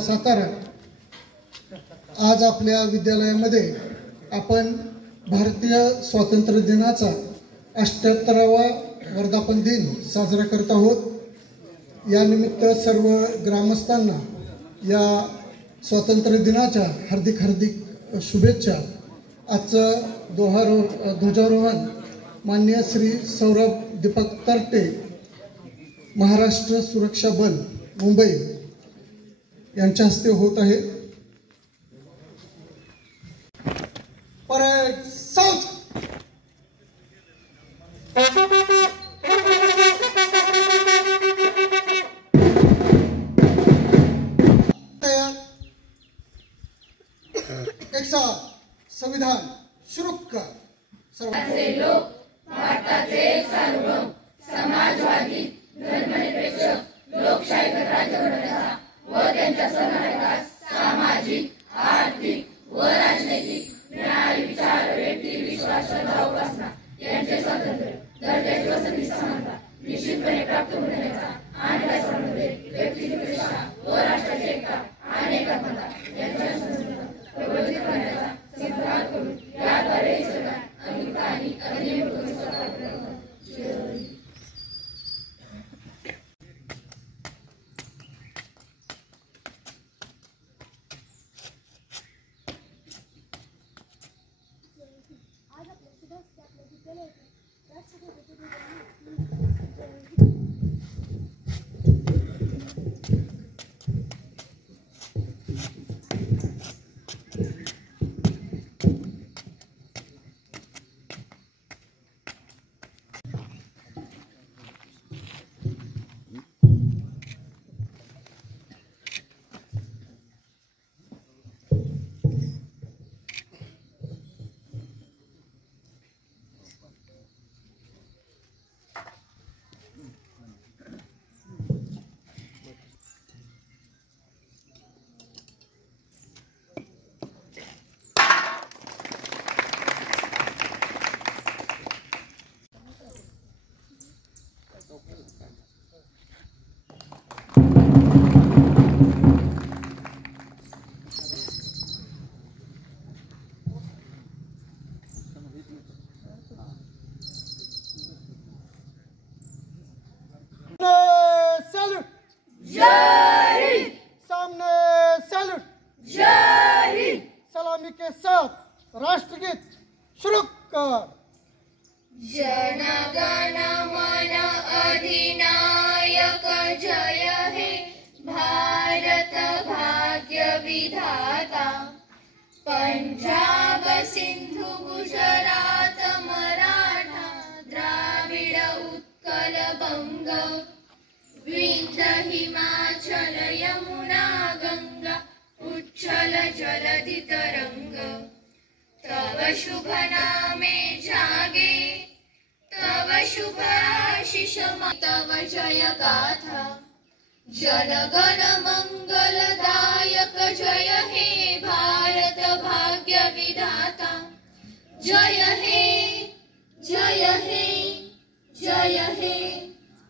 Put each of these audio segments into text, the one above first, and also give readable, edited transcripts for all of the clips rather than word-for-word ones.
सातारा आज आपल्या विद्यालयामध्ये आपण भारतीय स्वातंत्र्य दिनाचा 78वा वर्धापन दिन साजरा करत आहोत। या निमित्त सर्व ग्रामस्थांना या स्वातंत्र्य दिनाच्या हार्दिक शुभेच्छा। आजचं ध्वजारोहण माननीय श्री सौरभ दीपक तरटे महाराष्ट्र सुरक्षा बल मुंबई यांच्या हस्ते होत आहे। परेड साउथ एक साथ संविधान शुरू कर। सर्वांचे लोक भारताचे सार्वभौम समाजवादी धर्मनिरपेक्ष लोकशाही राज्य घडवण्याचा व त्यांच्या समाजात सामाजिक आर्थिक व राजनैतिक न्याय विचार व्यक्ती विश्वास श्रद्धा उपासना यांचे स्वातंत्र्य दर्जाची व संधी समानता निश्चितपणे प्राप्त होऊन देण्याचा आणि त्यासंबंधी व्यक्तीची प्रतिष्ठा व राष्ट्राची एकता आणि एकात्मता यांच्या प्रबोधित करण्याचा सिद्धांत करून याद्वारे अंकित आणि अधिनियम सलामी के साथ राष्ट्रगीत शुरू कर। जन गण मन अधिनायक जय हे भारत भाग्य विधाता। पंजाब सिंधु गुजरात मराठा द्राविड उत्कल बंग विंध्य हिमाचल यमुना गंगा उच्छल जलधि तरंग। तव शुभ नामे जागे तव शुभ आशीष तव जय गाथा। जनगण मंगलदायक जय हे भारत भाग्य विधाता। जय हे जय हे जय हे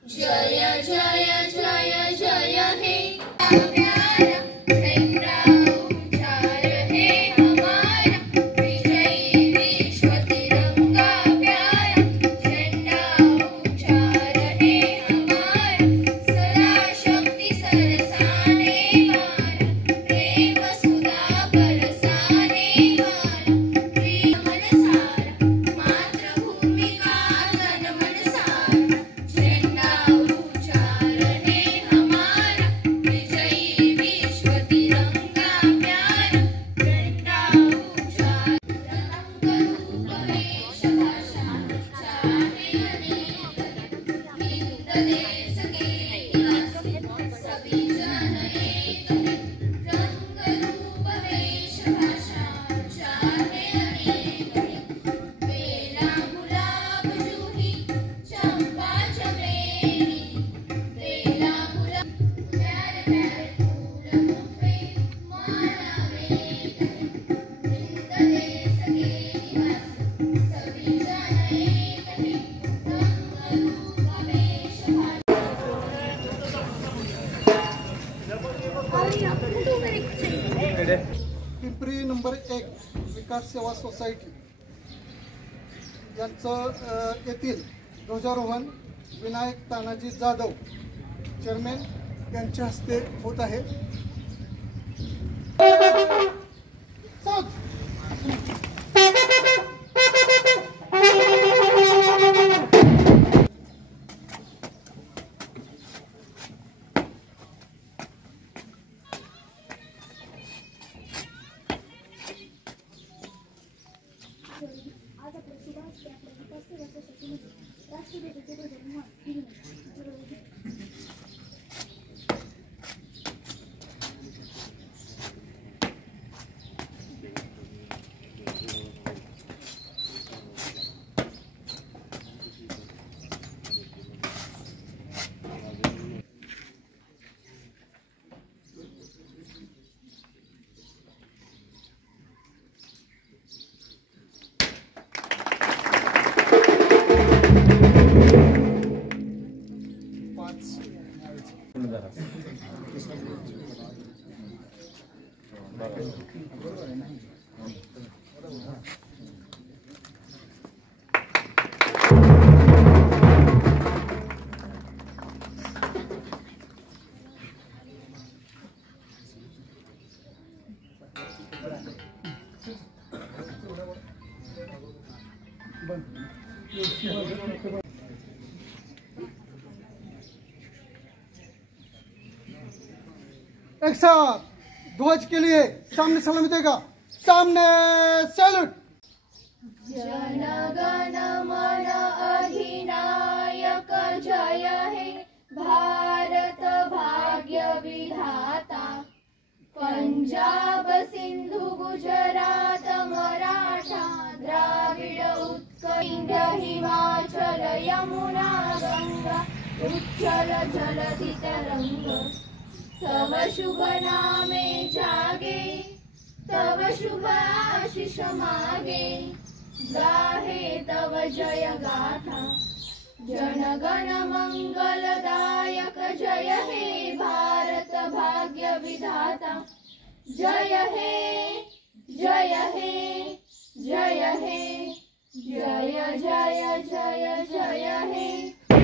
जय जय जय जय हे। मातृभूमी का जन मनसार झेंडा उच्चार नंबर 1 विकास सेवा सोसायटी यांचं येथील ध्वजारोहण विनायक तानाजी जाधव चेअरमॅन यांच्या हस्ते होत आहे. आज आपण सुभाष आपल्या विकास सेवा सोसायटीमध्ये राष्ट्रगीताचे ध्वजारोहण केले. एक साथ ध्वज के लिए सामने सलामी देगा. सामने सैल्यूट. जनगण मन अधिनायक जय हे भारत भाग्य विधाता. पंजाब सिंधु गुजरात मराठा द्राविड उत्कल हिमाचल यमुना गंगा उच्चल जलधि तरंग. तव शुभ नामे जागे तव शुभ आशीष मागे. गाहे तव जय गाथा जनगण मंगलदायक जय हे भारत भाग्य विधाता. जय हे जय हे जय हे जय जय जय जय हे.